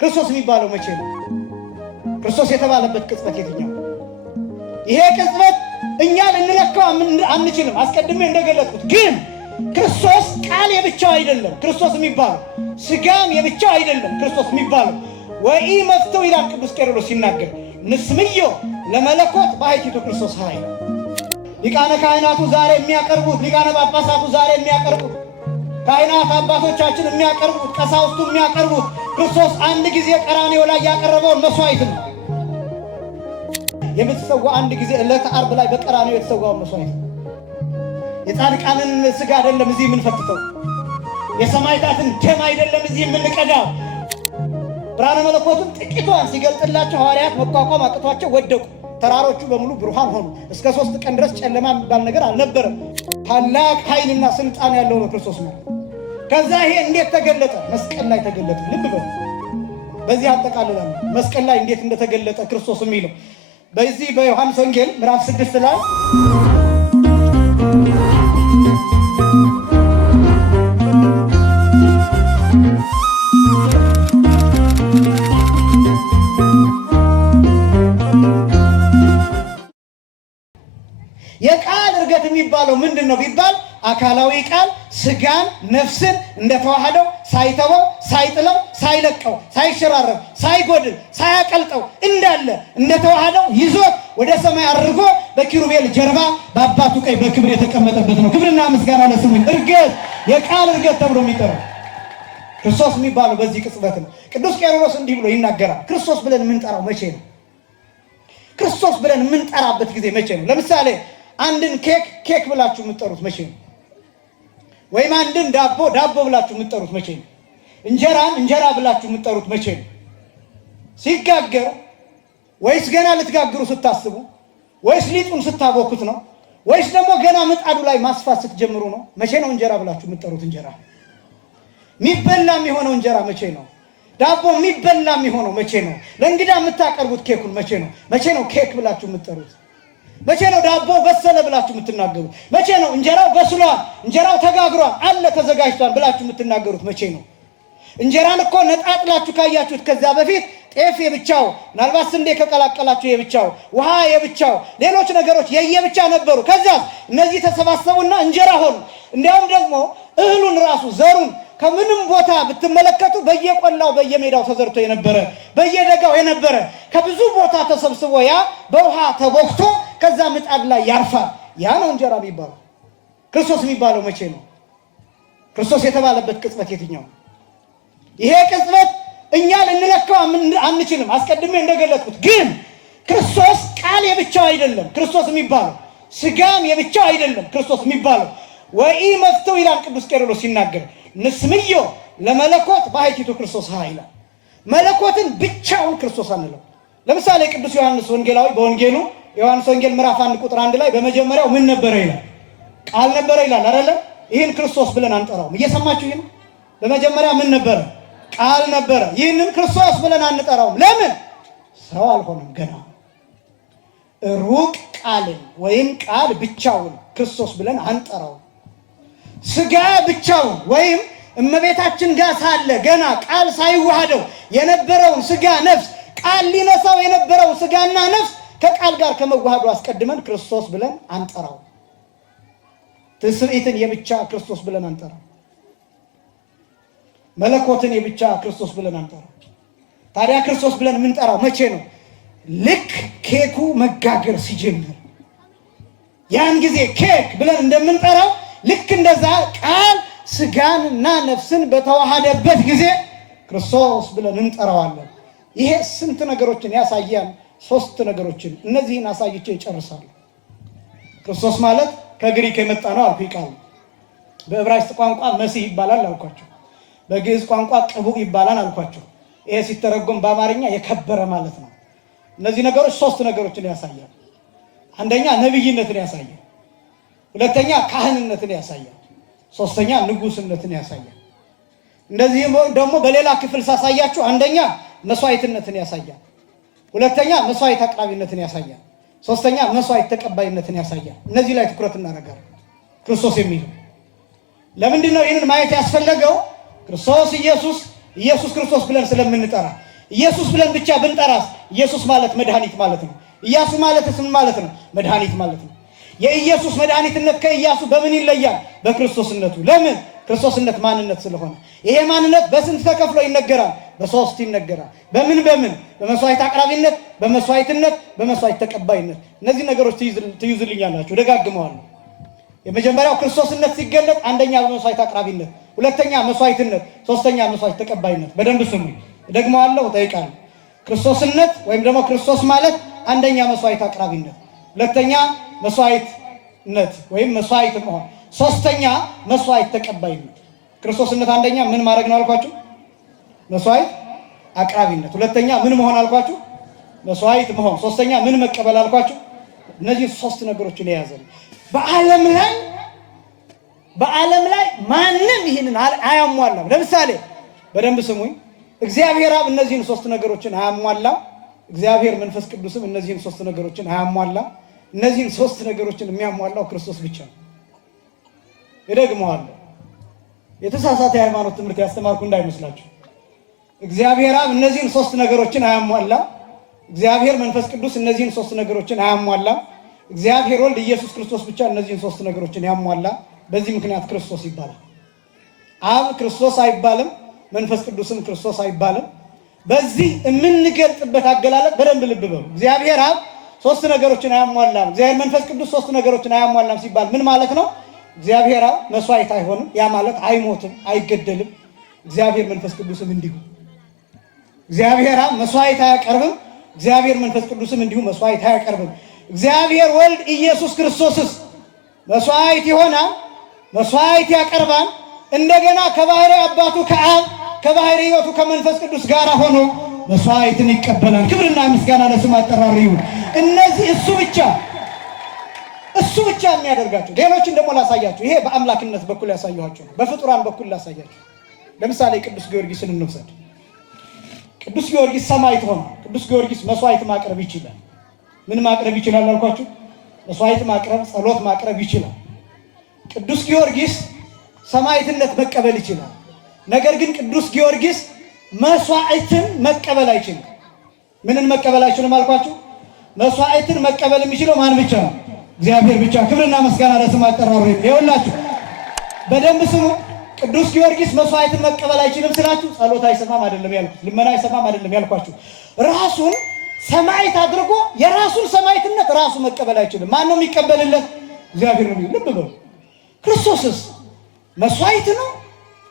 ክርስቶስ የሚባለው መቼ ነው? ክርስቶስ የተባለበት ቅጽበት የትኛው? ይሄ ቅጽበት እኛ ልንለካው አንችልም። አስቀድሜ እንደገለጽኩት ግን ክርስቶስ ቃል የብቻው አይደለም። ክርስቶስ የሚባለው ስጋም የብቻው አይደለም። ክርስቶስ የሚባለው ወኢ መፍተው ይላል ቅዱስ ቄርሎስ ሲናገር ንስምዮ ለመለኮት ባሕቲቱ ክርስቶስ ኃይል። ሊቃነ ካህናቱ ዛሬ የሚያቀርቡት፣ ሊቃነ ጳጳሳቱ ዛሬ የሚያቀርቡት፣ ካህናት አባቶቻችን የሚያቀርቡት፣ ቀሳውስቱ የሚያቀርቡት ክርስቶስ አንድ ጊዜ ቀራንዮ ላይ ያቀረበውን መስዋዕት ነው። የምትሰዋ አንድ ጊዜ ዕለተ ዓርብ ላይ በቀራንዮ የተሰዋውን መስዋዕት ነው። የጻድቃንን ስጋ አይደለም እዚህ የምንፈትተው፣ የሰማዕታትን ደም አይደለም እዚህ የምንቀዳው። ብርሃነ መለኮቱን ጥቂቷን ሲገልጥላቸው ሐዋርያት መቋቋም አቅቷቸው ወደቁ። ተራሮቹ በሙሉ ብሩሃን ሆኑ። እስከ 3 ቀን ድረስ ጨለማ የሚባል ነገር አልነበረም። ታላቅ ኃይልና ስልጣን ያለው ነው ክርስቶስ ነው። ከዛ ይሄ እንዴት ተገለጠ? መስቀል ላይ ተገለጠ። ልብ በሉ። በዚህ አጠቃልላል መስቀል ላይ እንዴት እንደተገለጠ ክርስቶስ የሚለው በዚህ በዮሐንስ ወንጌል ምዕራፍ 6 ላይ የቃል እርገት የሚባለው ምንድን ነው ቢባል አካላዊ ቃል ስጋን ነፍስን እንደተዋሃደው ሳይተወው ሳይጥለው ሳይለቀው ሳይሸራረፍ ሳይጎድል ሳያቀልጠው እንዳለ እንደተዋሃደው ይዞት ወደ ሰማይ አድርጎ በኪሩቤል ጀርባ በአባቱ ቀኝ በክብር የተቀመጠበት ነው። ክብርና ምስጋና ለስሙ። እርገት የቃል እርገት ተብሎ የሚጠራው ክርስቶስ የሚባለው በዚህ ቅጽበት ነው። ቅዱስ ቄርሎስ እንዲህ ብሎ ይናገራል። ክርስቶስ ብለን የምንጠራው መቼ ነው? ክርስቶስ ብለን የምንጠራበት ጊዜ መቼ ነው? ለምሳሌ አንድን ኬክ ብላችሁ የምትጠሩት መቼ ነው? ወይም አንድን ዳቦ ብላችሁ የምትጠሩት መቼ ነው? እንጀራን እንጀራ ብላችሁ የምትጠሩት መቼ ነው? ሲጋገር ወይስ ገና ልትጋግሩ ስታስቡ? ወይስ ሊጡን ስታቦኩት ነው? ወይስ ደግሞ ገና ምጣዱ ላይ ማስፋት ስትጀምሩ ነው? መቼ ነው እንጀራ ብላችሁ የምትጠሩት? እንጀራ የሚበላ የሚሆነው እንጀራ መቼ ነው? ዳቦ የሚበላ የሚሆነው መቼ ነው? ለእንግዳ የምታቀርቡት ኬኩን መቼ ነው? መቼ ነው ኬክ ብላችሁ የምትጠሩት? መቼ ነው ዳቦ በሰለ ብላችሁ የምትናገሩት? መቼ ነው እንጀራው በስሏል፣ እንጀራው ተጋግሯል፣ አለ ተዘጋጅቷል ብላችሁ የምትናገሩት መቼ ነው? እንጀራን እኮ ነጣጥላችሁ ካያችሁት ከዛ በፊት ጤፍ የብቻው፣ ምናልባት ስንዴ ከቀላቀላችሁ የብቻው፣ ውሃ የብቻው፣ ሌሎች ነገሮች የየብቻ ነበሩ። ከዛ እነዚህ ተሰባሰቡና እንጀራ ሆኑ። እንዲያውም ደግሞ እህሉን ራሱ ዘሩን ከምንም ቦታ ብትመለከቱ በየቆላው በየሜዳው ተዘርቶ የነበረ በየደጋው የነበረ ከብዙ ቦታ ተሰብስቦ ያ በውሃ ተቦክቶ ከዛ ምጣድ ላይ ያርፋል። ያ ነው እንጀራ የሚባለው። ክርስቶስ የሚባለው መቼ ነው? ክርስቶስ የተባለበት ቅጽበት የትኛው? ይሄ ቅጽበት እኛ ልንለካው አንችልም። አስቀድሜ እንደገለጽኩት ግን ክርስቶስ ቃል የብቻው አይደለም። ክርስቶስ የሚባለው ስጋም የብቻው አይደለም። ክርስቶስ የሚባለው ወኢ መፍተው ይላል ቅዱስ ቄርሎስ ሲናገር ንስምዮ ለመለኮት ባሕቲቱ ክርስቶስ ኃይል። መለኮትን ብቻውን ክርስቶስ አንለው። ለምሳሌ ቅዱስ ዮሐንስ ወንጌላዊ በወንጌሉ ዮሐንስ ወንጌል ምዕራፍ 1 ቁጥር 1 ላይ በመጀመሪያው ምን ነበረ ይላል? ቃል ነበረ ይላል አይደለ? ይህን ክርስቶስ ብለን አንጠራውም። እየሰማችሁ ይሄን? በመጀመሪያ ምን ነበረ? ቃል ነበረ። ይህንን ክርስቶስ ብለን አንጠራውም። ለምን? ሰው አልሆነም ገና። ሩቅ ቃልን ወይም ቃል ብቻውን ክርስቶስ ብለን አንጠራውም። ስጋ ብቻውን ወይም እመቤታችን ጋር ሳለ ገና ቃል ሳይዋሃደው የነበረውን ስጋ ነፍስ ቃል ሊነሳው የነበረውን ስጋና ነፍስ ከቃል ጋር ከመዋሃዱ አስቀድመን ክርስቶስ ብለን አንጠራው። ትስብእትን የብቻ ክርስቶስ ብለን አንጠራው። መለኮትን የብቻ ክርስቶስ ብለን አንጠራው። ታዲያ ክርስቶስ ብለን የምንጠራው መቼ ነው? ልክ ኬኩ መጋገር ሲጀምር ያን ጊዜ ኬክ ብለን እንደምንጠራው ልክ እንደዛ ቃል ስጋንና ነፍስን በተዋሃደበት ጊዜ ክርስቶስ ብለን እንጠራዋለን። ይሄ ስንት ነገሮችን ያሳያል? 3 ነገሮችን። እነዚህን አሳይቼ ይጨርሳሉ። ክርስቶስ ማለት ከግሪክ የመጣ ነው አልኩ ቃል። በዕብራይስጥ ቋንቋ መሲህ ይባላል አልኳቸው። በግዕዝ ቋንቋ ቅቡዕ ይባላል አልኳቸው። ይሄ ሲተረጎም በአማርኛ የከበረ ማለት ነው። እነዚህ ነገሮች 3 ነገሮችን ያሳያል። አንደኛ ነብይነትን ያሳያል። ሁለተኛ ካህንነትን ያሳያል። ሶስተኛ ንጉስነትን ያሳያል። እንደዚህም ደግሞ በሌላ ክፍል ሳሳያችሁ አንደኛ መስዋዕትነትን ያሳያል። ሁለተኛ መስዋዕት አቅራቢነትን ያሳያል። ሶስተኛ መስዋዕት ተቀባይነትን ያሳያል። እነዚህ ላይ ትኩረት እናደርጋለን። ክርስቶስ የሚለው ለምንድን ነው ይህንን ማየት ያስፈለገው? ክርስቶስ ኢየሱስ ክርስቶስ ብለን ስለምንጠራ ኢየሱስ ብለን ብቻ ብንጠራስ ኢየሱስ ማለት መድኃኒት ማለት ነው። ኢያሱ ማለትስ ምን ማለት ነው? መድኃኒት ማለት ነው። የኢየሱስ መድኃኒትነት ከኢያሱ በምን ይለያል? በክርስቶስነቱ። ለምን? ክርስቶስነት ማንነት ስለሆነ። ይሄ ማንነት በስንት ተከፍሎ ይነገራል? በሶስት ይነገራል። በምን? በመስዋዕት አቅራቢነት፣ በመስዋዕትነት፣ በመስዋዕት ተቀባይነት። እነዚህ ነገሮች ትይዙልኛላችሁ፣ ደጋግመዋለሁ። የመጀመሪያው ክርስቶስነት ሲገለጥ አንደኛ በመስዋዕት አቅራቢነት፣ ሁለተኛ መስዋዕትነት፣ ሶስተኛ መስዋዕት ተቀባይነት። በደንብ ስሙ። ደግመዋለሁ፣ እጠይቃለሁ። ክርስቶስነት ወይም ደግሞ ክርስቶስ ማለት አንደኛ መስዋዕት አቅራቢነት፣ ሁለተኛ መስዋዕትነት ወይም መስዋዕት መሆን፣ ሶስተኛ መስዋዕት ተቀባይነት። ክርስቶስነት አንደኛ ምን ማድረግ ነው አልኳችሁ? መስዋዕት አቅራቢነት። ሁለተኛ ምን መሆን አልኳችሁ? መስዋዕት መሆን። ሶስተኛ ምን መቀበል አልኳችሁ? እነዚህ ሶስት ነገሮችን የያዘ ነው። በዓለም ላይ ማንም ይህንን አያሟላም። ለምሳሌ በደንብ ስሙኝ። እግዚአብሔር አብ እነዚህን ሶስት ነገሮችን አያሟላም። እግዚአብሔር መንፈስ ቅዱስም እነዚህን ሶስት ነገሮችን አያሟላም። እነዚህን ሶስት ነገሮችን የሚያሟላው ክርስቶስ ብቻ ነው። እደግመዋለሁ፣ የተሳሳተ የሃይማኖት ትምህርት ያስተማርኩ እንዳይመስላችሁ። እግዚአብሔር አብ እነዚህን ሶስት ነገሮችን አያሟላም። እግዚአብሔር መንፈስ ቅዱስ እነዚህን ሶስት ነገሮችን አያሟላም። እግዚአብሔር ወልድ ኢየሱስ ክርስቶስ ብቻ እነዚህን ሶስት ነገሮችን ያሟላ። በዚህ ምክንያት ክርስቶስ ይባላል። አብ ክርስቶስ አይባልም፣ መንፈስ ቅዱስም ክርስቶስ አይባልም። በዚህ የምንገልጽበት አገላለጥ በደንብ ልብ በሉ። እግዚአብሔር አብ ሶስት ነገሮችን አያሟላም፣ እግዚአብሔር መንፈስ ቅዱስ ሶስት ነገሮችን አያሟላም ሲባል ምን ማለት ነው? እግዚአብሔር አብ መስዋዕት አይሆንም፣ ያ ማለት አይሞትም፣ አይገደልም። እግዚአብሔር መንፈስ ቅዱስም እንዲሁ። እግዚአብሔር አብ መስዋዕት አያቀርብም፣ እግዚአብሔር መንፈስ ቅዱስም እንዲሁ መስዋዕት አያቀርብም። እግዚአብሔር ወልድ ኢየሱስ ክርስቶስስ መስዋዕት ይሆናል፣ መስዋዕት ያቀርባል። እንደገና ከባህሪ አባቱ ከአብ ከባህሪ ሕይወቱ ከመንፈስ ቅዱስ ጋር ሆኖ መስዋዕትን ይቀበላል። ክብርና ምስጋና ለስሙ አጠራር ይሁን። እነዚህ እሱ ብቻ የሚያደርጋቸው። ሌሎችን ደግሞ ላሳያችሁ። ይሄ በአምላክነት በኩል ያሳየኋቸው ነው። በፍጡራን በኩል ላሳያችሁ። ለምሳሌ ቅዱስ ጊዮርጊስን እንውሰድ። ቅዱስ ጊዮርጊስ ሰማዕት ሆነ። ቅዱስ ጊዮርጊስ መስዋዕት ማቅረብ ይችላል። ምን ማቅረብ ይችላል አልኳችሁ? መስዋዕት ማቅረብ፣ ጸሎት ማቅረብ ይችላል። ቅዱስ ጊዮርጊስ ሰማዕትነት መቀበል ይችላል። ነገር ግን ቅዱስ ጊዮርጊስ መስዋዕትን መቀበል አይችልም። ምንን መቀበል አይችልም አልኳችሁ? መስዋዕትን መቀበል የሚችለው ማን ብቻ ነው? እግዚአብሔር ብቻ። ክብርና ምስጋና ለስሙ አጠራሩ ይሁንላችሁ። በደንብ ስሙ። ቅዱስ ጊዮርጊስ መስዋዕትን መቀበል አይችልም ስላችሁ ጸሎት አይሰማም አይደለም ያልኩት፣ ልመና አይሰማም አይደለም ያልኳችሁ። ራሱን ሰማዕት አድርጎ የራሱን ሰማዕትነት ራሱ መቀበል አይችልም። ማን ነው የሚቀበልለት? እግዚአብሔር ነው። ልብ በሉ። ክርስቶስስ መስዋዕት ነው፣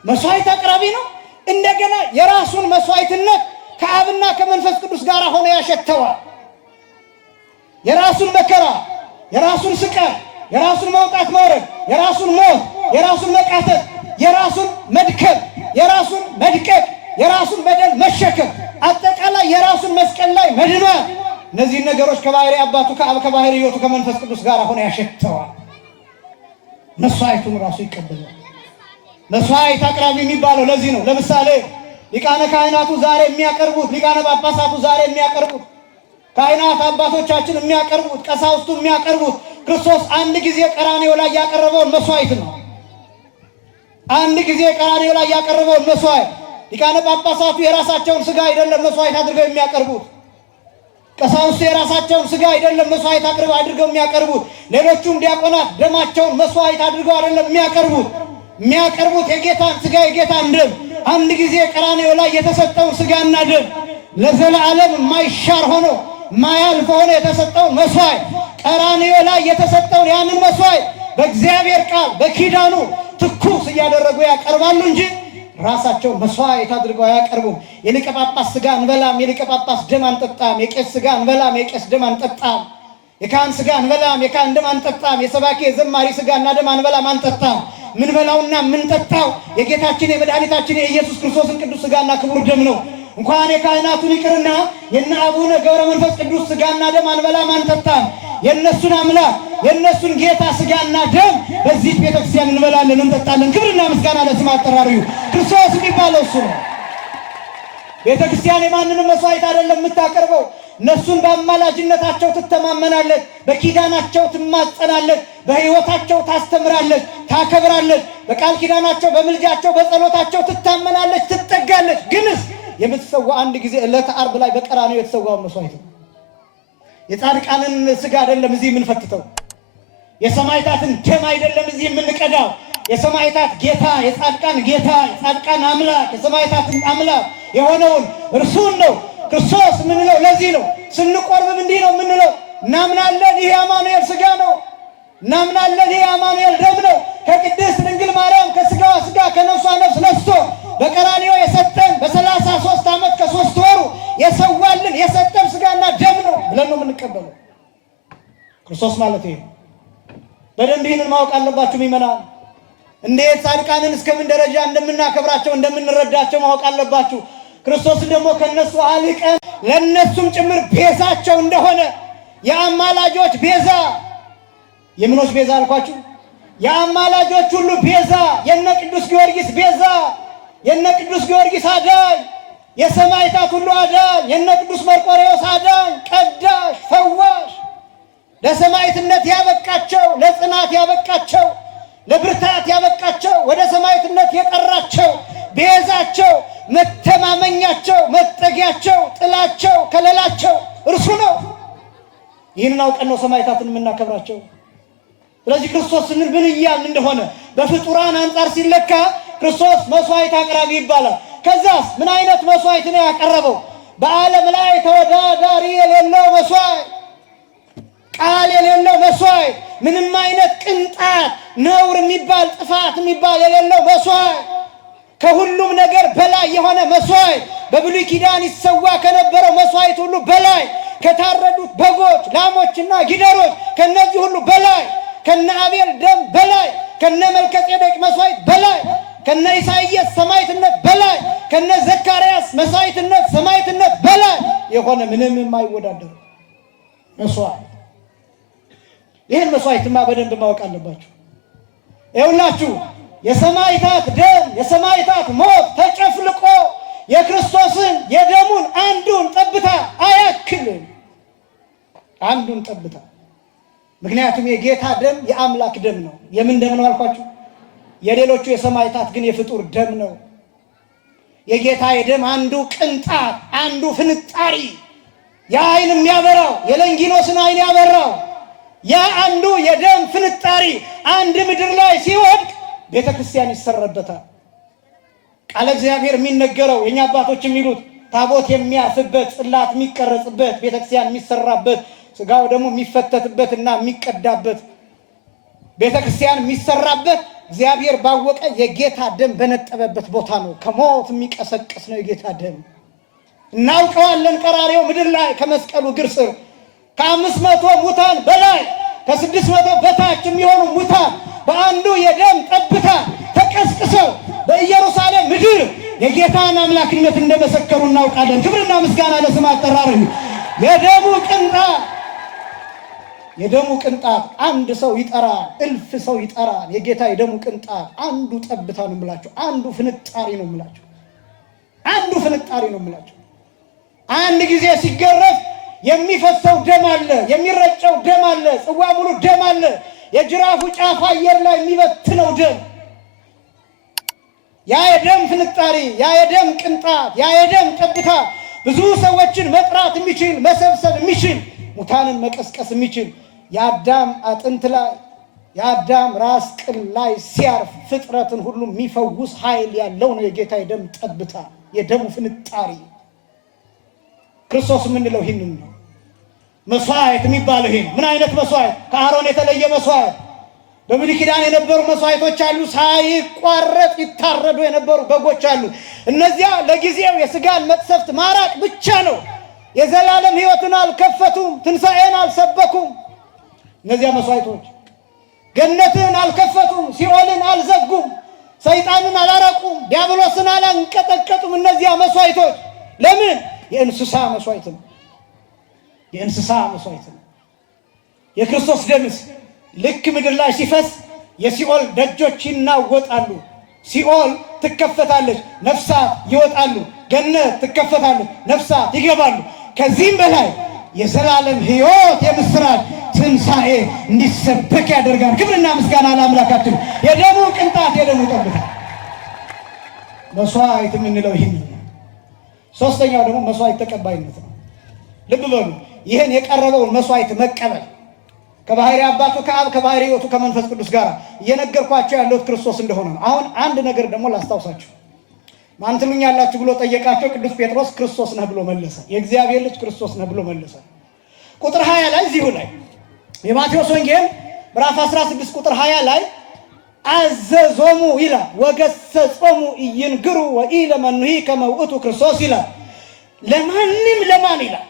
መስዋዕት አቅራቢ ነው። እንደገና የራሱን መስዋዕትነት ከአብና ከመንፈስ ቅዱስ ጋር ሆኖ ያሸተዋል። የራሱን መከራ፣ የራሱን ስቃይ፣ የራሱን መውጣት መውረድ፣ የራሱን ሞት፣ የራሱን መቃተት፣ የራሱን መድከም፣ የራሱን መድቀቅ፣ የራሱን በደል መሸከም፣ አጠቃላይ የራሱን መስቀል ላይ መድኗል። እነዚህን ነገሮች ከባህሪ አባቱ ከአብ ከባህሪ ሕይወቱ ከመንፈስ ቅዱስ ጋር ሆኖ ያሸተዋል። መስዋዕቱን ራሱ ይቀበላል። መስዋዕት አቅራቢ የሚባለው ለዚህ ነው። ለምሳሌ ሊቃነ ካህናቱ ዛሬ የሚያቀርቡት፣ ሊቃነ ጳጳሳቱ ዛሬ የሚያቀርቡት፣ ካህናት አባቶቻችን የሚያቀርቡት፣ ቀሳውስቱ የሚያቀርቡት ክርስቶስ አንድ ጊዜ ቀራንዮ ላይ ያቀረበውን መስዋዕት ነው። አንድ ጊዜ ቀራንዮ ላይ ያቀረበውን መስዋዕት ሊቃነ ጳጳሳቱ የራሳቸውን ስጋ አይደለም መስዋዕት አድርገው የሚያቀርቡት። ቀሳውስቱ የራሳቸውን ስጋ አይደለም መስዋዕት አድርገው የሚያቀርቡት። ሌሎቹም ዲያቆናት ደማቸውን መስዋዕት አድርገው አይደለም የሚያቀርቡት የጌታን ስጋ የጌታን ደም አንድ ጊዜ ቀራንዮ ላይ የተሰጠውን ስጋና ደም ለዘላለም የማይሻር ሆኖ ማያልፍ ሆኖ የተሰጠውን መስዋዕት ቀራንዮ ላይ የተሰጠውን ያንን መስዋዕት በእግዚአብሔር ቃል በኪዳኑ ትኩስ እያደረጉ ያቀርባሉ እንጂ ራሳቸውን መስዋዕት አድርገው አያቀርቡም። የሊቀ ጳጳስ ስጋ እንበላም፣ የሊቀ ጳጳስ ደም አንጠጣም። የቄስ ስጋ እንበላም፣ የቄስ ደም አንጠጣም። የካህን ስጋ እንበላም፣ የካህን ደም አንጠጣም። የሰባኪ የዘማሪ ስጋና ደም አንበላም፣ አንጠጣም። ምን በላውና ምን ጠጣው የጌታችን የመድኃኒታችን የኢየሱስ ክርስቶስን ቅዱስ ስጋና ክቡር ደም ነው። እንኳን የካህናቱን ይቅርና የነ አቡነ ገብረ መንፈስ ቅዱስ ስጋና ደም አንበላም፣ አንጠጣም። የነሱን አምላክ የነሱን ጌታ ስጋና ደም በዚህ ቤተክርስቲያን እንበላለን፣ እንጠጣለን። ክብርና ምስጋና ለስሙ አጠራሩ ክርስቶስ የሚባለው እሱ ነው። ቤተክርስቲያን የማንንም መስዋዕት አይደለም የምታቀርበው። እነሱን በአማላጅነታቸው ትተማመናለች፣ በኪዳናቸው ትማጸናለች፣ በሕይወታቸው ታስተምራለች፣ ታከብራለች። በቃል ኪዳናቸው፣ በምልጃቸው፣ በጸሎታቸው ትታመናለች፣ ትጠጋለች። ግንስ የምትሰዋ አንድ ጊዜ ዕለተ ዓርብ ላይ በቀራንዮ የተሰዋው መስዋዕት ነው። የጻድቃንን ስጋ አይደለም እዚህ የምንፈትተው፣ የሰማዕታትን ደም አይደለም እዚህ የምንቀዳው። የሰማዕታት ጌታ፣ የጻድቃን ጌታ፣ የጻድቃን አምላክ፣ የሰማዕታትን አምላክ የሆነውን እርሱን ነው ክርስቶስ የምንለው። ለዚህ ነው ስንቆርብም እንዲህ ነው የምንለው፣ እናምናለን ይህ የአማኑኤል ስጋ ነው፣ እናምናለን ይህ የአማኑኤል ደም ነው። ከቅድስት ድንግል ማርያም ከስጋዋ ስጋ ከነፍሷ ነፍስ ነስቶ በቀራንዮ የሰጠን በ33 ዓመት ከ3 ወሩ የሰዋልን የሰጠን ስጋና ደም ነው ብለን ነው የምንቀበለው። ክርስቶስ ማለት ይሄ በደንብ ይህንን ማወቅ አለባችሁ ምእመናን። እንዴት ጻድቃንን እስከምን ደረጃ እንደምናከብራቸው እንደምንረዳቸው ማወቅ አለባችሁ። ክርስቶስን ደግሞ ከነሱ አልቀን ለነሱም ጭምር ቤዛቸው እንደሆነ የአማላጆች ቤዛ፣ የምኖች ቤዛ አልኳችሁ? የአማላጆች ሁሉ ቤዛ፣ የነ ቅዱስ ጊዮርጊስ ቤዛ፣ የነ ቅዱስ ጊዮርጊስ አዳኝ፣ የሰማዕታት ሁሉ አዳኝ፣ የነ ቅዱስ መርቆሬዎስ አዳኝ፣ ቀዳሽ፣ ፈዋሽ፣ ለሰማዕትነት ያበቃቸው፣ ለጽናት ያበቃቸው፣ ለብርታት ያበቃቸው፣ ወደ ሰማዕትነት የጠራቸው፣ ቤዛቸው፣ መተማመኛቸው፣ መጠጊያቸው፣ ጥላቸው፣ ከለላቸው እርሱ ነው። ይህንን አውቀን ነው ሰማዕታትን የምናከብራቸው። ስለዚህ ክርስቶስ ስንል ምን እያልን እንደሆነ በፍጡራን አንጻር ሲለካ ክርስቶስ መስዋዕት አቅራቢ ይባላል። ከዛስ ምን አይነት መስዋዕት ነው ያቀረበው? በዓለም ላይ ተወዳዳሪ የሌለው መስዋዕት፣ ቃል የሌለው መስዋዕት፣ ምንም አይነት ቅንጣት ነውር የሚባል ጥፋት የሚባል የሌለው መስዋዕት፣ ከሁሉም ነገር በላይ የሆነ መስዋዕት፣ በብሉይ ኪዳን ይሰዋ ከነበረው መስዋዕት ሁሉ በላይ፣ ከታረዱት በጎች ላሞችና ጊደሮች ከነዚህ ሁሉ በላይ፣ ከነ አቤል ደም በላይ፣ ከነ መልከጼዴቅ መስዋዕት በላይ፣ ከነ ኢሳይያስ ሰማዕትነት በላይ፣ ከነ ዘካርያስ መስዋዕትነት ሰማዕትነት በላይ የሆነ ምንም የማይወዳደር መስዋዕት። ይህን መስዋዕትማ በደንብ ማወቅ አለባችሁ። ይኸውላችሁ የሰማዕታት ደም የሰማዕታት ሞት ተጨፍልቆ የክርስቶስን የደሙን አንዱን ጠብታ አያክልም። አንዱን ጠብታ። ምክንያቱም የጌታ ደም የአምላክ ደም ነው። የምን ደም ነው አልኳችሁ? የሌሎቹ የሰማዕታት ግን የፍጡር ደም ነው። የጌታ የደም አንዱ ቅንጣት፣ አንዱ ፍንጣሪ፣ የአይን የሚያበራው የለንጊኖስን አይን ያበራው ያ አንዱ የደም ፍንጣሪ አንድ ምድር ላይ ሲወድቅ ቤተ ክርስቲያን ይሰረበታል። ቃለ እግዚአብሔር የሚነገረው የኛ አባቶች የሚሉት ታቦት የሚያርፍበት፣ ጽላት የሚቀረጽበት፣ ቤተ ክርስቲያን የሚሰራበት፣ ስጋው ደግሞ የሚፈተትበትና የሚቀዳበት ቤተ ክርስቲያን የሚሰራበት እግዚአብሔር ባወቀ የጌታ ደም በነጠበበት ቦታ ነው። ከሞት የሚቀሰቅስ ነው የጌታ ደም። እናውቀዋለን። ቀራንዮ ምድር ላይ ከመስቀሉ እግር ስር ከ500 ሙታን በላይ ከ600 በታች የሚሆኑ ሙታን በአንዱ የደም ጠብታ ተቀስቅሰው በኢየሩሳሌም ምድር የጌታን አምላክነት እንደመሰከሩ እናውቃለን። ክብርና ምስጋና ለስም አጠራሩ። የደሙ ቅንጣት አንድ ሰው ይጠራል፣ እልፍ ሰው ይጠራል። የጌታ የደሙ ቅንጣት አንዱ ጠብታ ነው የምላቸው፣ አንዱ ፍንጣሪ ነው የምላቸው፣ አንዱ ፍንጣሪ ነው የምላቸው። አንድ ጊዜ ሲገረፍ የሚፈሰው ደም አለ፣ የሚረጨው ደም አለ፣ ጽዋ ሙሉ ደም አለ፣ የጅራፉ ጫፍ አየር ላይ የሚበትነው ደም። ያ የደም ፍንጣሪ፣ ያ የደም ቅንጣት፣ ያ የደም ጠብታ ብዙ ሰዎችን መጥራት የሚችል መሰብሰብ የሚችል ሙታንን መቀስቀስ የሚችል የአዳም አጥንት ላይ የአዳም ራስ ቅል ላይ ሲያርፍ ፍጥረትን ሁሉ የሚፈውስ ኃይል ያለው ነው የጌታ የደም ጠብታ፣ የደሙ ፍንጣሪ። ክርስቶስ የምንለው ይህንን ነው። መስዋዕት የሚባለው ይሄ። ምን አይነት መስዋዕት? ከአሮን የተለየ መስዋዕት። በብሉይ ኪዳን የነበሩ መስዋዕቶች አሉ፣ ሳይቋረጥ ይታረዱ የነበሩ በጎች አሉ። እነዚያ ለጊዜው የስጋን መቅሰፍት ማራቅ ብቻ ነው። የዘላለም ሕይወትን አልከፈቱም፣ ትንሣኤን አልሰበኩም። እነዚያ መስዋዕቶች ገነትን አልከፈቱም፣ ሲኦልን አልዘጉም፣ ሰይጣንን አላራቁም፣ ዲያብሎስን አላንቀጠቀጡም። እነዚያ መስዋዕቶች ለምን? የእንስሳ መስዋዕት ነው። የእንስሳ መስዋዕት ነው። የክርስቶስ ደምስ ልክ ምድር ላይ ሲፈስ የሲኦል ደጆች ይናወጣሉ፣ ሲኦል ትከፈታለች፣ ነፍሳት ይወጣሉ፣ ገነት ትከፈታለች፣ ነፍሳት ይገባሉ። ከዚህም በላይ የዘላለም ሕይወት የምስራች ትንሣኤ እንዲሰበክ ያደርጋል። ክብርና ምስጋና ለአምላካችን። የደሙ ቅንጣት፣ የደሙ ጠብታ መስዋዕት የምንለው ይህን ነው። ሶስተኛው ደግሞ መስዋዕት ተቀባይነት ነው። ልብ በሉ፣ ይህን የቀረበውን መስዋዕት መቀበል ከባህሪ አባቱ ከአብ ከባህሪ ሕይወቱ ከመንፈስ ቅዱስ ጋር እየነገርኳቸው ያለሁት ክርስቶስ እንደሆነ ነው። አሁን አንድ ነገር ደግሞ ላስታውሳችሁ። ማን ትሉኛላችሁ ብሎ ጠየቃቸው። ቅዱስ ጴጥሮስ ክርስቶስ ነህ ብሎ መለሰ። የእግዚአብሔር ልጅ ክርስቶስ ነህ ብሎ መለሰ። ቁጥር 20 ላይ እዚሁ ላይ የማቴዎስ ወንጌል ምዕራፍ 16 ቁጥር 20 ላይ አዘዞሙ ይላል ወገሰጾሙ ኢይንግሩ ወኢለመኑሂ ከመ ውእቱ ክርስቶስ ይላል። ለማንም ለማን ይላል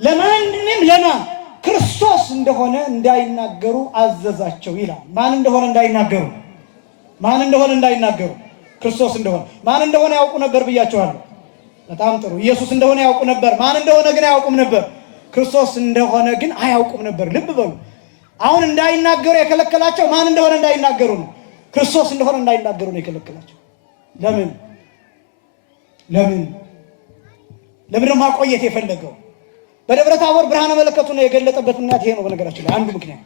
ለማንም ለማን ክርስቶስ እንደሆነ እንዳይናገሩ አዘዛቸው ይላል። ማን እንደሆነ እንዳይናገሩ ክርስቶስ እንደሆነ። ማን እንደሆነ ያውቁ ነበር ብያቸዋለሁ። በጣም ጥሩ። ኢየሱስ እንደሆነ ያውቁ ነበር። ማን እንደሆነ ግን አያውቁም ነበር። ክርስቶስ እንደሆነ ግን አያውቁም ነበር። ልብ በሉ። አሁን እንዳይናገሩ የከለከላቸው ማን እንደሆነ እንዳይናገሩ ነው። ክርስቶስ እንደሆነ እንዳይናገሩ ነው የከለከላቸው። ለምን ማቆየት የፈለገው? በደብረ ታቦር ብርሃነ መለኮቱ ነው የገለጠበት ምክንያት ይሄ ነው። በነገራችን ላይ አንዱ ምክንያት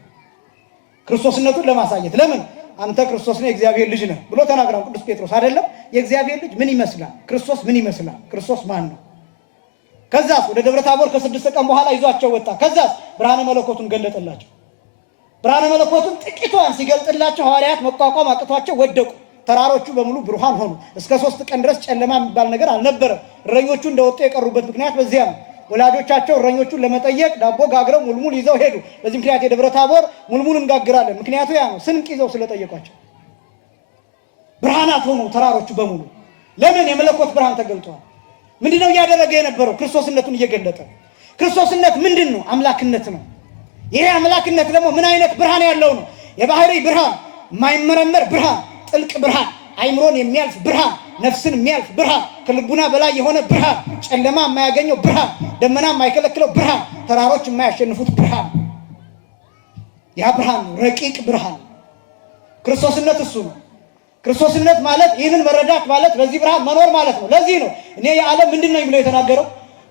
ክርስቶስነቱን ለማሳየት። ለምን አንተ ክርስቶስ ነህ የእግዚአብሔር ልጅ ነህ ብሎ ተናግሯል ቅዱስ ጴጥሮስ አይደለም? የእግዚአብሔር ልጅ ምን ይመስላል? ክርስቶስ ምን ይመስላል? ክርስቶስ ማን ነው? ከዛስ ወደ ደብረ ታቦር ከ6 ቀን በኋላ ይዟቸው ወጣ። ከዛስ ብርሃነ መለኮቱን ገለጠላቸው። ብርሃነ መለኮቱን ጥቂቷን ሲገልጥላቸው ሐዋርያት መቋቋም አቅቷቸው ወደቁ። ተራሮቹ በሙሉ ብሩሃን ሆኑ። እስከ 3 ቀን ድረስ ጨለማ የሚባል ነገር አልነበረም። እረኞቹ እንደወጡ የቀሩበት ምክንያት በዚያ ነው። ወላጆቻቸው እረኞቹን ለመጠየቅ ዳቦ ጋግረው ሙልሙል ይዘው ሄዱ። በዚህ ምክንያት የደብረ ታቦር ሙልሙል እንጋግራለን። ምክንያቱ ያ ነው፣ ስንቅ ይዘው ስለጠየቋቸው። ብርሃናት ሆኑ ተራሮቹ በሙሉ። ለምን? የመለኮት ብርሃን ተገልጧል። ምንድነው እያደረገ የነበረው? ክርስቶስነቱን እየገለጠ። ክርስቶስነት ምንድን ነው? አምላክነት ነው። ይሄ አምላክነት ደግሞ ምን አይነት ብርሃን ያለው ነው? የባህሪ ብርሃን፣ የማይመረመር ብርሃን፣ ጥልቅ ብርሃን፣ አይምሮን የሚያልፍ ብርሃን፣ ነፍስን የሚያልፍ ብርሃን፣ ከልቡና በላይ የሆነ ብርሃን፣ ጨለማ የማያገኘው ብርሃን፣ ደመና የማይከለክለው ብርሃን፣ ተራሮች የማያሸንፉት ብርሃን። ያ ብርሃን ነው፣ ረቂቅ ብርሃን። ክርስቶስነት እሱ ነው። ክርስቶስነት ማለት ይህንን መረዳት ማለት በዚህ ብርሃን መኖር ማለት ነው። ለዚህ ነው እኔ የዓለም ምንድን ነኝ ብሎ የተናገረው፣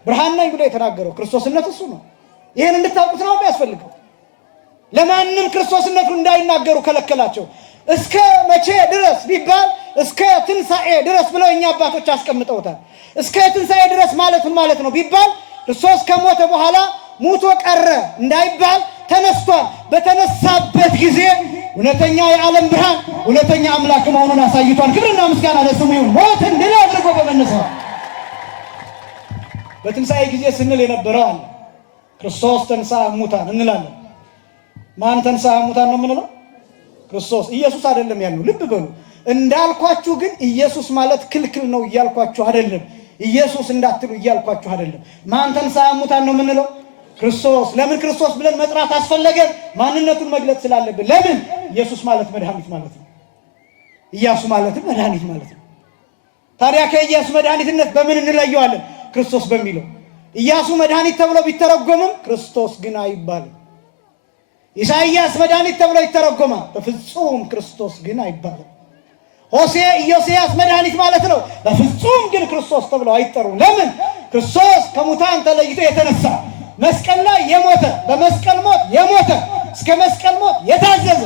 ብርሃን ነኝ ብሎ የተናገረው። ክርስቶስነት እሱ ነው። ይህን እንድታውቁት ነው ያስፈልገው። ለማንም ክርስቶስነቱን እንዳይናገሩ ከለከላቸው። እስከ መቼ ድረስ ቢባል እስከ ትንሣኤ ድረስ ብለው እኛ አባቶች አስቀምጠውታል። እስከ ትንሣኤ ድረስ ማለት ምን ማለት ነው ቢባል ክርስቶስ ከሞተ በኋላ ሙቶ ቀረ እንዳይባል ተነስቷል። በተነሳበት ጊዜ እውነተኛ የዓለም ብርሃን እውነተኛ አምላክ መሆኑን አሳይቷል። ክብርና ምስጋና ለስሙ ይሁን። ሞትን ድል አድርጎ በመነሳት በትንሣኤ ጊዜ ስንል የነበረው አለ ክርስቶስ ተንሥአ እሙታን እንላለን። ማን ተንሥአ እሙታን ነው የምንለው? ክርስቶስ። ኢየሱስ አይደለም ያለው። ልብ በሉ። እንዳልኳችሁ ግን ኢየሱስ ማለት ክልክል ነው እያልኳችሁ አይደለም። ኢየሱስ እንዳትሉ እያልኳችሁ አይደለም። ማን ተንሥአ እሙታን ነው የምንለው? ክርስቶስ። ለምን ክርስቶስ ብለን መጥራት አስፈለገን? ማንነቱን መግለጽ ስላለብን። ለምን? ኢየሱስ ማለት መድኃኒት ማለት ነው። ኢያሱ ማለትም መድኃኒት ማለት ነው። ታዲያ ከኢያሱ መድኃኒትነት በምን እንለየዋለን? ክርስቶስ በሚለው። ኢያሱ መድኃኒት ተብሎ ቢተረጎምም ክርስቶስ ግን አይባልም። ኢሳይያስ መድኃኒት ተብሎ ይተረጎማል፣ በፍጹም ክርስቶስ ግን አይባልም። ሆሴዕ ኢዮስያስ መድኃኒት ማለት ነው፣ በፍጹም ግን ክርስቶስ ተብለው አይጠሩም። ለምን? ክርስቶስ ከሙታን ተለይቶ የተነሳ መስቀል ላይ የሞተ በመስቀል ሞት የሞተ እስከ መስቀል ሞት የታዘዘ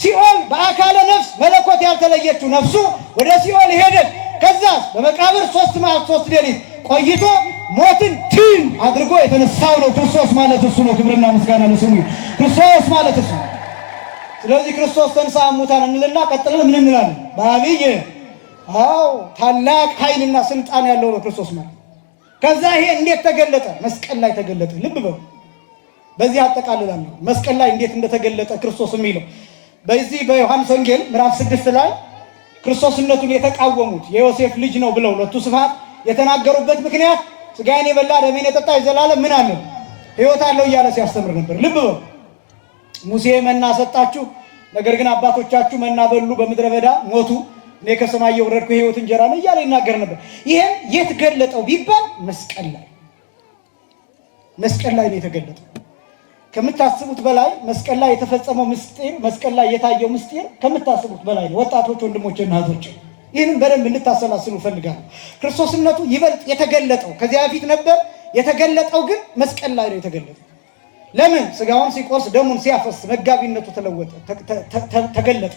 ሲኦል በአካለ ነፍስ መለኮት ያልተለየችው ነፍሱ ወደ ሲኦል ሄደች። ከዛ በመቃብር 3 መዓልት 3 ሌሊት ቆይቶ ሞትን ድል አድርጎ የተነሳው ነው። ክርስቶስ ማለት እሱ ነው። ክብርና ምስጋና ለስሙ። ክርስቶስ ማለት እሱ ነው። ስለዚህ ክርስቶስ ተንሥአ እሙታን እንልና ቀጥለን ምን እንላለን? በአብይ ታላቅ ኃይልና ስልጣን ያለው ነው ክርስቶስ ማለት። ከዛ ይሄ እንዴት ተገለጠ? መስቀል ላይ ተገለጠ። ልብ በሉ። በዚህ አጠቃልላለሁ መስቀል ላይ እንዴት እንደተገለጠ ክርስቶስ የሚለው በዚህ በዮሐንስ ወንጌል ምዕራፍ 6 ላይ ክርስቶስነቱን የተቃወሙት የዮሴፍ ልጅ ነው ብለው ለቱ ስፋት የተናገሩበት ምክንያት ሥጋዬን የበላ ደሜን የጠጣ የዘላለም ምን አለው? ሕይወት አለው እያለ ሲያስተምር ነበር። ልብ በሉ። ሙሴ መና ሰጣችሁ፣ ነገር ግን አባቶቻችሁ መና በሉ፣ በምድረ በዳ ሞቱ፣ እኔ ከሰማይ የወረድኩ የሕይወት እንጀራ ነው እያለ ይናገር ነበር። ይሄን የት ገለጠው ቢባል መስቀል ላይ ነው የተገለጠው። ከምታስቡት በላይ መስቀል ላይ የተፈጸመው ምስጢር፣ መስቀል ላይ የታየው ምስጢር ከምታስቡት በላይ ነው። ወጣቶች፣ ወንድሞች እና እህቶች ይህንን በደንብ እንድታሰላስሉ እፈልጋለሁ። ክርስቶስነቱ ይበልጥ የተገለጠው ከዚያ በፊት ነበር። የተገለጠው ግን መስቀል ላይ ነው የተገለጠው። ለምን? ስጋውን ሲቆርስ ደሙን ሲያፈስ መጋቢነቱ ተለወጠ፣ ተገለጠ።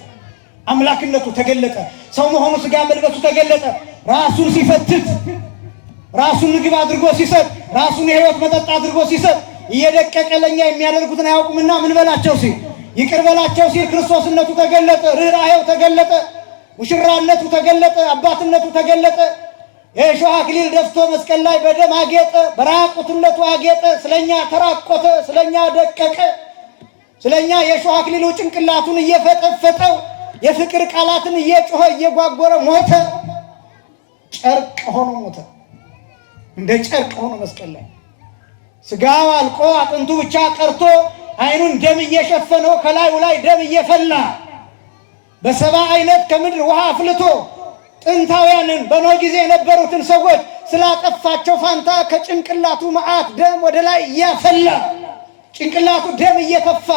አምላክነቱ ተገለጠ። ሰው መሆኑ ስጋ መልበሱ ተገለጠ። ራሱን ሲፈትት ራሱን ምግብ አድርጎ ሲሰጥ፣ ራሱን የሕይወት መጠጥ አድርጎ ሲሰጥ እየደቀቀ ለኛ የሚያደርጉትን አያውቁምና ምን በላቸው ሲል ይቅር በላቸው ሲል ክርስቶስነቱ ተገለጠ፣ ርኅራኄው ተገለጠ፣ ሙሽራነቱ ተገለጠ፣ አባትነቱ ተገለጠ። የእሾህ አክሊል ደፍቶ መስቀል ላይ በደም አጌጠ፣ በራቁትነቱ አጌጠ፣ ስለኛ ተራቆተ፣ ስለኛ ደቀቀ፣ ስለኛ የእሾህ አክሊሉ ጭንቅላቱን እየፈጠፈጠው የፍቅር ቃላትን እየጮኸ እየጓጎረ ሞተ። ጨርቅ ሆኖ ሞተ። እንደ ጨርቅ ሆኖ መስቀል ላይ ስጋው አልቆ አጥንቱ ብቻ ቀርቶ ዓይኑን ደም እየሸፈነው ከላዩ ላይ ደም እየፈላ በሰባ አይነት ከምድር ውሃ አፍልቶ ጥንታውያንን በኖህ ጊዜ የነበሩትን ሰዎች ስላጠፋቸው ፋንታ ከጭንቅላቱ መዓት ደም ወደ ላይ እያፈላ ጭንቅላቱ ደም እየተፋ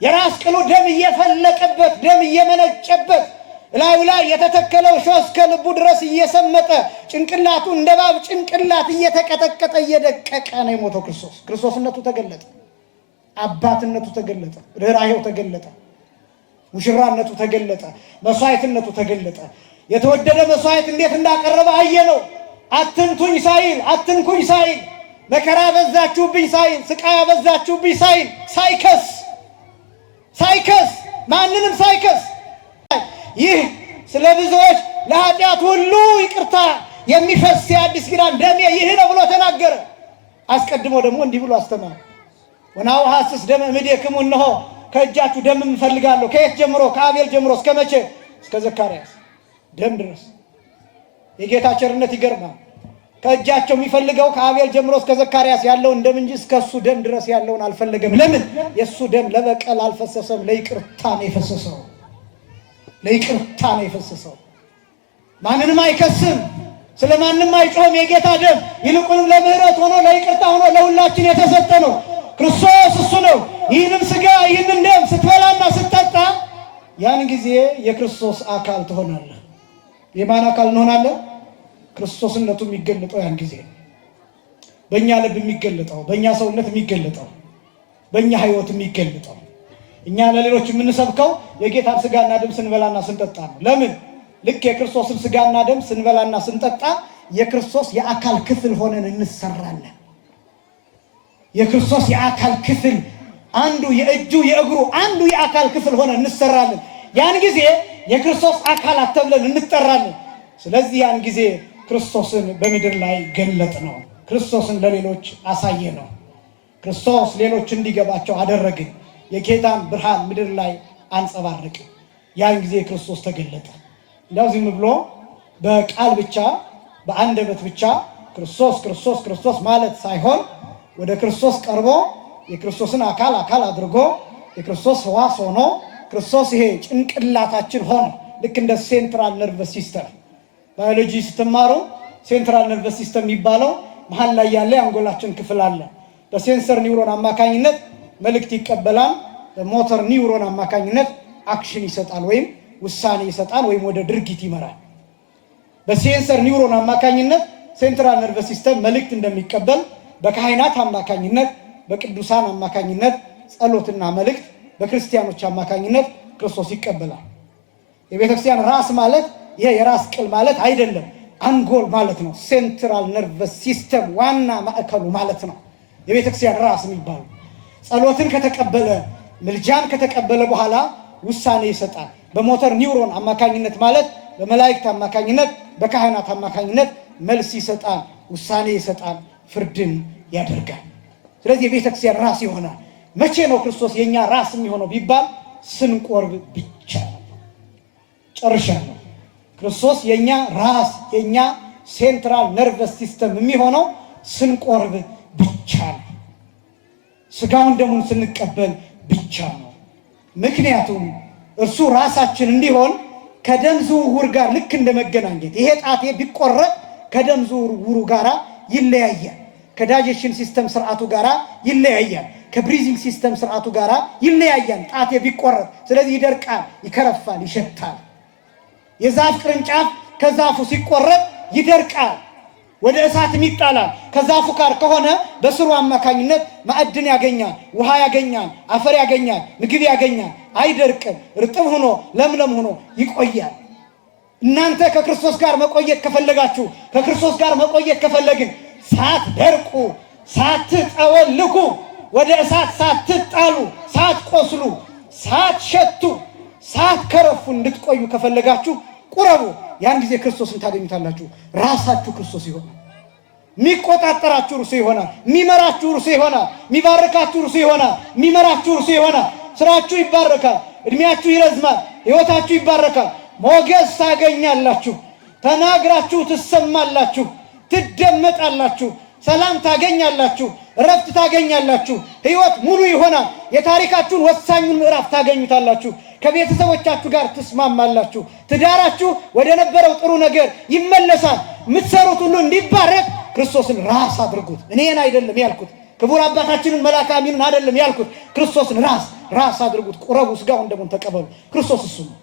የራስ ቅሉ ደም እየፈለቀበት ደም እየመነጨበት ላዩ ላይ የተተከለው ሾህ እስከ ልቡ ድረስ እየሰመጠ ጭንቅላቱ እንደ እባብ ጭንቅላት እየተቀጠቀጠ እየደቀቀ ነው የሞተው ክርስቶስ። ክርስቶስነቱ ተገለጠ፣ አባትነቱ ተገለጠ፣ ርኅራኄው ተገለጠ፣ ሙሽራነቱ ተገለጠ፣ መስዋዕትነቱ ተገለጠ። የተወደደ መስዋዕት እንዴት እንዳቀረበ አየነው። አትንኩኝ ሳይል አትንኩኝ ሳይል መከራ በዛችሁብኝ ሳይል ስቃይ በዛችሁብኝ ሳይል ሳይከስ ማንንም ሳይከስ ይህ ስለ ብዙዎች ለኃጢአት ሁሉ ይቅርታ የሚፈስ የአዲስ ኪዳን ደሜ ይህ ነው ብሎ ተናገረ። አስቀድሞ ደግሞ እንዲህ ብሎ አስተማረ። ወናው ሐስስ ደም እምኔክሙ እነሆ ከእጃችሁ ደም እፈልጋለሁ። ከየት ጀምሮ? ከአቤል ጀምሮ እስከ መቼ? እስከ ዘካርያስ ደም ድረስ። የጌታ ቸርነት ይገርማል። ከእጃቸው የሚፈልገው ከአቤል ጀምሮ እስከ ዘካርያስ ያለውን ደም እንጂ እስከሱ ደም ድረስ ያለውን አልፈለገም። ለምን? የሱ ደም ለበቀል አልፈሰሰም፣ ለይቅርታ ነው የፈሰሰው። ለይቅርታ ነው የፈሰሰው። ማንንም አይከስም፣ ስለማንም አይጮህም። የጌታ ደም ይልቁንም ለምህረት ሆኖ ለይቅርታ ሆኖ ለሁላችን የተሰጠ ነው። ክርስቶስ እሱ ነው። ይህንም ስጋ ይህንን ደም ስትበላና ስትጠጣ ያን ጊዜ የክርስቶስ አካል ትሆናለህ። የማን አካል እንሆናለን? ክርስቶስነቱ የሚገለጠው ያን ጊዜ በእኛ ልብ የሚገለጠው፣ በእኛ ሰውነት የሚገለጠው፣ በእኛ ህይወት የሚገለጠው። እኛ ለሌሎች የምንሰብከው የጌታን ስጋና ደም ስንበላና ስንጠጣ ነው። ለምን? ልክ የክርስቶስን ስጋና ደም ስንበላና ስንጠጣ የክርስቶስ የአካል ክፍል ሆነን እንሰራለን። የክርስቶስ የአካል ክፍል አንዱ የእጁ የእግሩ አንዱ የአካል ክፍል ሆነን እንሰራለን። ያን ጊዜ የክርስቶስ አካላት ተብለን እንጠራለን። ስለዚህ ያን ጊዜ ክርስቶስን በምድር ላይ ገለጥ ነው። ክርስቶስን ለሌሎች አሳየ ነው። ክርስቶስ ሌሎች እንዲገባቸው አደረግን። የጌታን ብርሃን ምድር ላይ አንጸባረቅ። ያን ጊዜ ክርስቶስ ተገለጠ። እንዳው ዝም ብሎ በቃል ብቻ በአንደበት ብቻ ክርስቶስ ክርስቶስ ክርስቶስ ማለት ሳይሆን ወደ ክርስቶስ ቀርቦ የክርስቶስን አካል አድርጎ የክርስቶስ ሕዋስ ሆኖ ክርስቶስ ይሄ ጭንቅላታችን ሆኖ ልክ እንደ ሴንትራል ነርቨስ ሲስተም ባዮሎጂ ስትማሩ ሴንትራል ነርቨስ ሲስተም የሚባለው መሀል ላይ ያለ የአንጎላችን ክፍል አለ። በሴንሰር ኒውሮን አማካኝነት መልእክት ይቀበላል። በሞተር ኒውሮን አማካኝነት አክሽን ይሰጣል ወይም ውሳኔ ይሰጣል ወይም ወደ ድርጊት ይመራል። በሴንሰር ኒውሮን አማካኝነት ሴንትራል ነርቨስ ሲስተም መልእክት እንደሚቀበል በካህናት አማካኝነት በቅዱሳን አማካኝነት ጸሎትና መልእክት በክርስቲያኖች አማካኝነት ክርስቶስ ይቀበላል። የቤተክርስቲያን ራስ ማለት ይሄ የራስ ቅል ማለት አይደለም፣ አንጎል ማለት ነው። ሴንትራል ነርቨስ ሲስተም ዋና ማዕከሉ ማለት ነው የቤተክርስቲያን ራስ የሚባለው። ጸሎትን ከተቀበለ ምልጃን ከተቀበለ በኋላ ውሳኔ ይሰጣል። በሞተር ኒውሮን አማካኝነት ማለት በመላእክት አማካኝነት በካህናት አማካኝነት መልስ ይሰጣል፣ ውሳኔ ይሰጣል፣ ፍርድን ያደርጋል። ስለዚህ የቤተክርስቲያን ራስ ይሆናል። መቼ ነው ክርስቶስ የኛ ራስ የሚሆነው ቢባል ስንቆርብ ብቻ ነው። ጨርሻለሁ። ክርስቶስ የኛ ራስ የኛ ሴንትራል ነርቨስ ሲስተም የሚሆነው ስንቆርብ ብቻ ነው። ስጋውን ደሙን ስንቀበል ብቻ ነው። ምክንያቱም እርሱ ራሳችን እንዲሆን ከደም ዝውውር ጋር ልክ እንደመገናኘት ይሄ ጣቴ ቢቆረጥ ከደም ዝውውሩ ጋራ ይለያያል። ከዳይጀሽን ሲስተም ስርዓቱ ጋራ ይለያያል። ከብሪዚንግ ሲስተም ስርዓቱ ጋራ ይለያያል ጣቴ ቢቆረጥ። ስለዚህ ይደርቃል፣ ይከረፋል፣ ይሸታል። የዛፍ ቅርንጫፍ ከዛፉ ሲቆረጥ ይደርቃል፣ ወደ እሳትም ይጣላል። ከዛፉ ጋር ከሆነ በስሩ አማካኝነት ማዕድን ያገኛል፣ ውሃ ያገኛል፣ አፈር ያገኛል፣ ምግብ ያገኛል። አይደርቅም፣ ርጥብ ሆኖ ለምለም ሆኖ ይቆያል። እናንተ ከክርስቶስ ጋር መቆየት ከፈለጋችሁ ከክርስቶስ ጋር መቆየት ከፈለግን ሳትደርቁ ሳትጠወልጉ ወደ እሳት ሳትጣሉ ሳትቆስሉ ሳትሸቱ ሳትከረፉ እንድትቆዩ ከፈለጋችሁ ቁረቡ። ያን ጊዜ ክርስቶስን ታገኙታላችሁ። ራሳችሁ ክርስቶስ ይሆናል። የሚቆጣጠራችሁ እርሱ ይሆናል። የሚመራችሁ እርሱ ይሆናል። የሚባርካችሁ እርሱ ይሆናል። የሚመራችሁ እርሱ ይሆናል። ስራችሁ ይባረካል። እድሜያችሁ ይረዝማል። ሕይወታችሁ ይባረካል። ሞገስ ታገኛላችሁ። ተናግራችሁ ትሰማላችሁ። ትደመጣላችሁ። ሰላም ታገኛላችሁ። እረፍት ታገኛላችሁ። ሕይወት ሙሉ ይሆናል። የታሪካችሁን ወሳኙን ምዕራፍ ታገኙታላችሁ። ከቤተሰቦቻችሁ ጋር ትስማማላችሁ። ትዳራችሁ ወደ ነበረው ጥሩ ነገር ይመለሳል። የምትሰሩት ሁሉ እንዲባረክ ክርስቶስን ራስ አድርጉት። እኔን አይደለም ያልኩት፣ ክቡር አባታችንን መልአከ አሚንን አይደለም ያልኩት፣ ክርስቶስን ራስ አድርጉት። ቁረቡ፣ ሥጋውን ደሙን ተቀበሉ። ክርስቶስ እሱ ነው።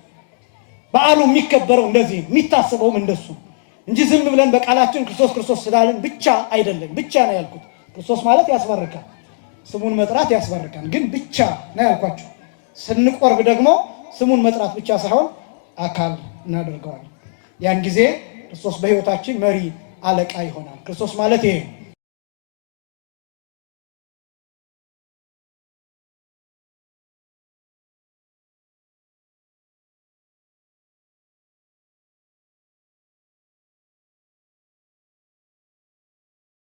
በዓሉ የሚከበረው እንደዚህ ነው፣ የሚታሰበውም እንደሱ እንጂ ዝም ብለን በቃላችን ክርስቶስ ክርስቶስ ስላልን ብቻ አይደለም። ብቻ ነው ያልኩት። ክርስቶስ ማለት ያስባርካል፣ ስሙን መጥራት ያስባርካል። ግን ብቻ ነው ያልኳቸው። ስንቆርብ ደግሞ ስሙን መጥራት ብቻ ሳይሆን አካል እናደርገዋለን። ያን ጊዜ ክርስቶስ በሕይወታችን መሪ አለቃ ይሆናል። ክርስቶስ ማለት ይሄ